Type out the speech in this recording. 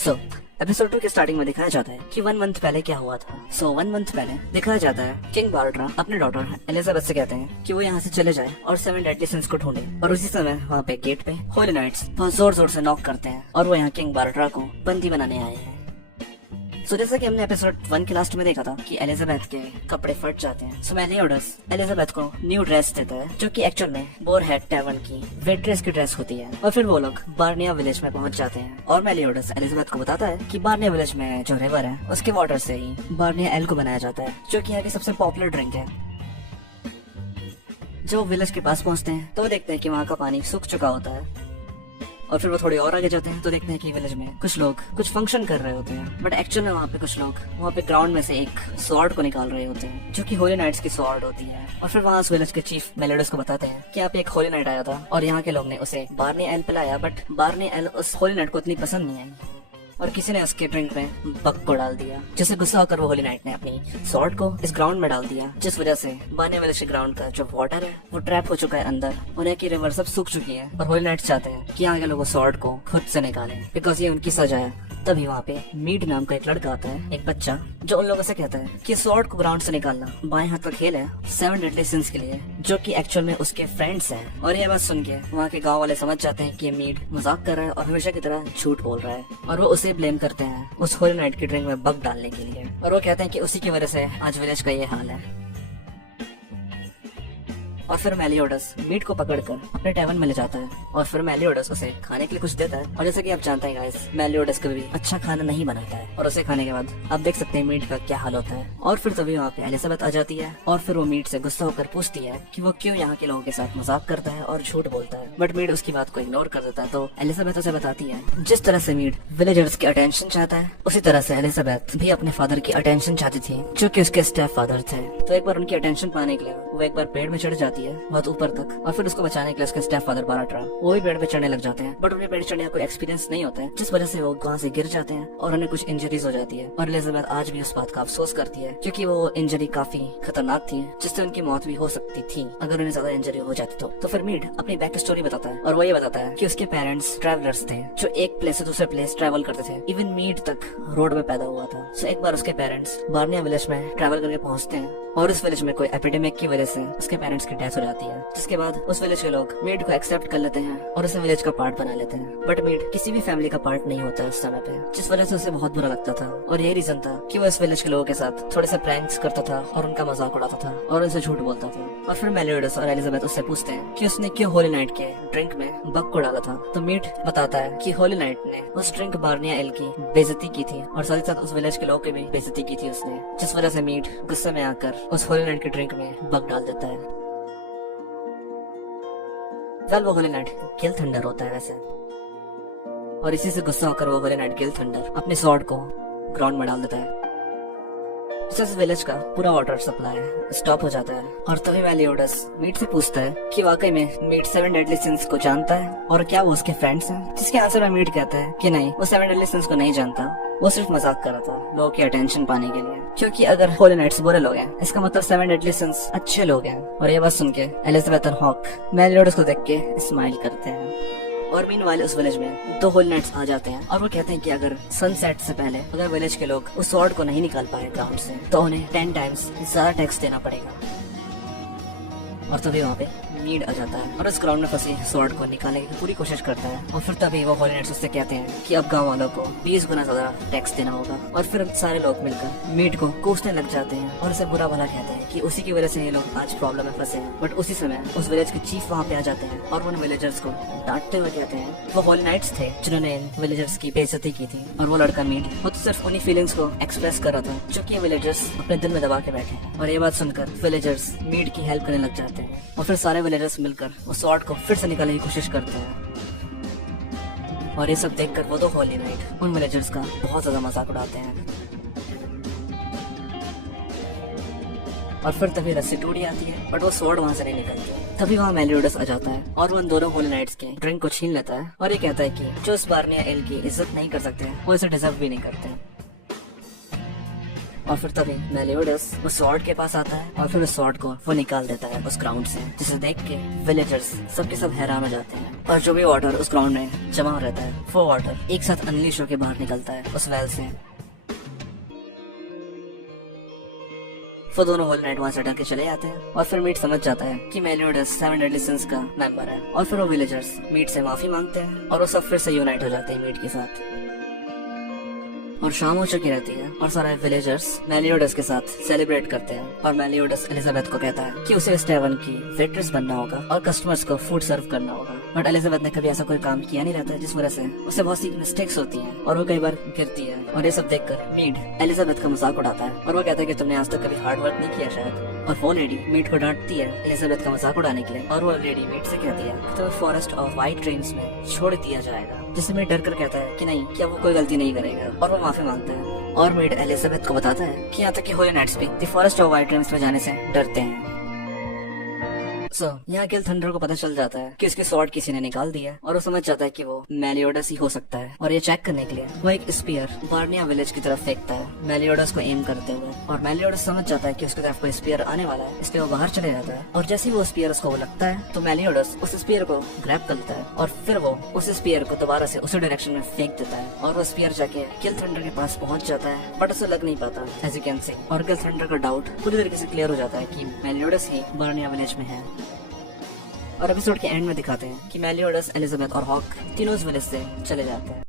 सो episode 2 के starting में दिखाया जाता है कि 1 मंथ पहले क्या हुआ था। 1 मंथ पहले दिखाया जाता है किंग बार्टरा अपने डॉटर एलिजाबेथ से कहते हैं कि वो यहाँ से चले जाए और 7 डेडली सिंस को ढूंढे। और उसी समय वहाँ पे गेट पे होली नाइट्स बहुत जोर जोर से नॉक करते हैं और वो यहाँ किंग बार्टरा को बंदी बनाने आए हैं। जैसा कि हमने एपिसोड 1 के लास्ट में देखा था कि एलिजाबेथ के कपड़े फट जाते हैं। सो मेलिओडस एलिजाबेथ को न्यू ड्रेस देता है जो कि एक्चुअल में बोरहेड टैवर्न की वेट ड्रेस की ड्रेस होती है। और फिर वो लोग बार्निया विलेज में पहुंच जाते हैं और मेलिओडस एलिजाबेथ को बताता है कि बार्निया विलेज में जो रिवर है उसके वाटर से ही बार्निया एल को बनाया जाता है जो कि यहाँ की सबसे पॉपुलर ड्रिंक है। जब विलेज के पास पहुंचते हैं तो देखते हैं कि वहाँ का पानी सूख चुका होता है। और फिर वो थोड़ी और आगे जाते हैं तो देखते हैं कि विलेज में कुछ लोग कुछ फंक्शन कर रहे होते हैं, बट एक्चुअल में वहाँ पे कुछ लोग वहाँ पे ग्राउंड में से एक स्वॉर्ड को निकाल रहे होते हैं जो कि होली नाइट्स की स्वॉर्ड होती है। और फिर वहाँ उस विलेज के चीफ मेलिओडस को बताते हैं कि यहाँ पे एक होली नाइट आया था और यहाँ के लोग ने उसे बार्निया एल पिलाया, बट बार्निया एल उस होली नाइट को इतनी पसंद नहीं आई और किसी ने उसके ड्रिंक में बग को डाल दिया, जिससे गुस्सा होकर वो होली नाइट ने अपनी स्वॉर्ड को इस ग्राउंड में डाल दिया, जिस वजह से बार्निया विलेज के ग्राउंड का जो वाटर है वो ट्रैप हो चुका है अंदर। उन्हें की रिवर सब सूख चुकी है और होली नाइट चाहते हैं कि यहाँ के लोग स्वॉर्ड को खुद से निकालें बिकॉज ये उनकी सजा है। तभी वहाँ पे मीड नाम का एक लड़का आता है, एक बच्चा, जो उन लोगों से कहता है कि स्वॉर्ड को ग्राउंड से निकालना बाएं हाथ का खेल है 7 डेडली सिंस के लिए, जो कि एक्चुअल में उसके फ्रेंड्स हैं। और ये बात सुन के वहाँ के गांव वाले समझ जाते हैं कि ये मीड मजाक कर रहा है और हमेशा की तरह झूठ बोल रहा है और वो उसे ब्लेम करते हैं उस होली नाइट की ड्रिंक में बग डालने के लिए। और वो कहते हैं कि उसी की वजह से आज विलेज का ये हाल है। और फिर मेलिओडस मीट को पकड़कर अपने टैवर्न में ले जाता है और फिर मेलिओडस उसे खाने के लिए कुछ देता है। और जैसे कि आप जानते हैं गाइस, मेलिओडस कभी अच्छा खाना नहीं बनाता है और उसे खाने के बाद आप देख सकते हैं मीट का क्या हाल होता है। और फिर तभी वहाँ पे एलिजाबेथ आ जाती है और फिर वो मीट से गुस्सा होकर पूछती है कि वो क्यों यहाँ के लोगों के साथ मजाक करता है और झूठ बोलता है, बट मीट उसकी बात को इग्नोर कर देता है। तो एलिजाबेथ उसे बताती है जिस तरह से मीट विलेजर्स की अटेंशन चाहता है उसी तरह से एलिजाबेथ भी अपने फादर की अटेंशन चाहती थी जो कि उसके स्टेप फादर थे। तो एक बार उनकी अटेंशन पाने के लिए वो एक बार पेड़ में चढ़ जाती है बहुत ऊपर तक, और फिर उसको बचाने के लिए उसके स्टेप फादर बाराट्रा वो भी पेड़ पे चढ़ने लग जाते हैं, बट उन्हें पेड़ चढ़ने का कोई एक्सपीरियंस नहीं होता है, जिस वजह से वो वहाँ से गिर जाते हैं और उन्हें कुछ इंजरीज हो जाती है। और एलिजाबेथ आज भी उस बात का अफसोस करती है क्योंकि वो इंजरी काफी खतरनाक थी जिससे उनकी मौत भी हो सकती थी अगर उन्हें ज्यादा इंजरी हो जाती तो फिर मीड अपनी बैक स्टोरी बताता है और वो ये बताता है कि उसके पेरेंट्स ट्रैवलर्स थे जो एक प्लेस से दूसरे प्लेस ट्रैवल करते थे। इवन मीड तक रोड में पैदा हुआ था। सो एक बार उसके पेरेंट्स बार्निया विलेज में ट्रैवल करके पहुंचते हैं और उस विलेज में कोई एपिडेमिक की वजह से उसके पेरेंट्स की डेथ हो जाती है, जिसके बाद उस विलेज के लोग मीड को एक्सेप्ट कर लेते हैं और उसे विलेज का पार्ट बना लेते हैं। बट मीड किसी भी फैमिली का पार्ट नहीं होता उस समय पे, जिस वजह से उसे बहुत बुरा लगता था और यही रीजन था कि वो इस विलेज के लोगों के साथ थोड़े से प्रैंक्स करता था और उनका मजाक उड़ाता था और उनसे झूठ बोलता था। और फिर मेलिओडस और एलिजाबेथ उससे पूछते हैं कि उसने क्यों होली नाइट के ड्रिंक में बग को डाला था। तो मीड बताता है कि होली नाइट ने उस ड्रिंक बार्निया एल की बेइज्जती की थी और साथ ही साथ उस विलेज के लोगों की भी बेइज्जती की थी उसने, जिस वजह से मीड गुस्से में आकर उस होली नाइट के ड्रिंक में बग डाल देता है। वेल वो होली नाइट गिल थंडर होता है वैसे, और इसी से गुस्सा होकर वो होली नाइट गिल थंडर अपने स्वॉर्ड को ग्राउंड में डाल देता है, जिससे विलेज का पूरा वाटर सप्लाई स्टॉप हो जाता है। और तभी मेलिओडस मीट से पूछता है कि वाकई में मीट 7 डेडली सिंस को जानता है और क्या वो उसके फ्रेंड्स हैं, जिसके आंसर में मीट कहता है कि नहीं, वो 7 डेडली सिंस को नहीं जानता, वो सिर्फ मजाक कर रहा था लोगों की अटेंशन पाने के लिए, क्योंकि अगर होली नाइट्स बुरे लोग हैं इसका मतलब 7 डेडली सिंस अच्छे लोग हैं। और ये बात सुन के एलिजाबेथ और हॉक मेलिओडस को देख के स्माइल करते हैं। और मीनवाइल उस विलेज में 2 होली नाइट्स आ जाते हैं और वो कहते हैं कि अगर सनसेट से पहले अगर विलेज के लोग उस स्वॉर्ड को नहीं निकाल पाए ग्राउंड से तो उन्हें 10 टाइम्स ज्यादा टैक्स देना पड़ेगा। और तभी वहाँ पे मीड आ जाता है और उस ग्राउंड में फंसी स्वॉर्ड को निकालने की पूरी कोशिश करता है। और फिर तभी वो होली नाइट्स उससे कहते हैं कि अब गांव वालों को 20 गुना ज्यादा टैक्स देना होगा। और फिर सारे लोग मिलकर मीड को कोसने लग जाते हैं और उसे बुरा भला कहते हैं कि उसी की वजह से ये लोग आज प्रॉब्लम में फंसे हैं। बट उसी समय उस विलेज के चीफ वहाँ पे आ जाते हैं और उन विलेजर्स को डांटते हुए कहते हैं वो होली नाइट्स थे जिन्होंने इन विलेजर्स की बेइज्जती की थी और वो लड़का मीड वो तो सिर्फ उन्हीं फीलिंग्स को एक्सप्रेस कर रहा था जो कि विलेजर्स अपने दिल में दबा के बैठे हैं। और ये बात सुनकर विलेजर्स मीड की हेल्प करने लग जाते हैं और फिर सारे विलेजर्स मिलकर उस स्वॉर्ड को फिर से निकालने की कोशिश करते हैं। और ये सब देखकर वो 2 होली नाइट उन विलेजर्स का बहुत ज्यादा मजाक उड़ाते हैं। और फिर तभी रस्सी टूटी आती है बट वो स्वॉर्ड वहाँ से नहीं निकलती। तभी वहाँ मेलिओडस आ जाता है और वो उन दोनों होली नाइट्स के ड्रिंक को छीन लेता है और ये कहता है कि जो इस बार्निया एल की इज्जत नहीं कर सकते वो इसे डिजर्व भी नहीं करते। और फिर तभी मेलियोडस उस स्वॉर्ड के पास आता है और फिर उस स्वॉर्ड को वो निकाल देता है उस ग्राउंड से, जिसे देख के विलेजर्स सबके सब हैरान हो जाते हैं। और जो भी वाटर उस ग्राउंड में जमा रहता है वो वाटर एक साथ अनलीश होकर बाहर निकलता है उस वेल से। वो दोनों होल नाइट वहां से डर के चले जाते हैं और फिर मीट समझ जाता है कि मेलियोडस 7 डेडली सिंस का मेंबर है। और फिर वो विलेजर्स मीट से माफी मांगते हैं और वो सब फिर से यूनाइट हो जाते हैं मीट के साथ। और शाम हो चुकी रहती है और सारे विलेजर्स मेलियोडस के साथ सेलिब्रेट करते हैं। और मेलियोडस एलिजाबेथ को कहता है कि उसे इस टैवर्न की वेट्रेस बनना होगा और कस्टमर्स को फूड सर्व करना होगा। बट एलिजाबेथ ने कभी ऐसा कोई काम किया नहीं रहता है, जिस वजह से उसे बहुत सी मिस्टेक्स होती हैं और वो कई बार गिरती है। और ये सब देखकर मीट एलिजाबेथ का मजाक उड़ाता है और वो कहता है कि तुमने आज तक कभी हार्ड वर्क नहीं किया शायद। और वो लेडी मीट को डांटती है एलिजाबेथ का मजाक उड़ाने के लिए। और वो लेडी मीट से कहती है कि तुम्हें फॉरेस्ट ऑफ व्हाइट ड्रीम्स में छोड़ दिया जाएगा, जिससे मीट डर कर कहता है कि नहीं, क्या वो कोई गलती नहीं करेगा। और वो माफी मांगता है और मीट एलिजाबेथ को बताता है कि यहाँ तक कि होली नाइट्स भी the forest of white dreams में जाने से डरते हैं। यहाँ गिल थंडर को पता चल जाता है कि उसकी स्वॉर्ड किसी ने निकाल दिया और वो समझ जाता है कि वो मेलियोडस ही हो सकता है। और ये चेक करने के लिए वो एक स्पीयर बार्निया विलेज की तरफ फेंकता है मेलियोडस को एम करते हुए। और मेलियोडस समझ जाता है कि उसकी तरफ कोई स्पीयर आने वाला है, इसलिए वो बाहर चले जाता है। और जैसे ही वो स्पीयर उसको लगता है तो मेलियोडस उस स्पीयर को ग्रैब कर लेता है और फिर वो उस स्पीयर को दोबारा से उसी डायरेक्शन में फेंक देता है। और वो स्पीयर जाके गिल थंडर के पास पहुंच जाता है, बट उसे लग नहीं पाता एज यू कैन सी। और गिल थंडर का डाउट पूरी तरीके से क्लियर हो जाता है कि मेलियोडस ही बार्निया विलेज में है। और एपिसोड के एंड में दिखाते हैं कि मेलियोडस, एलिजाबेथ और हॉक तीनों उस विलेज से चले जाते हैं।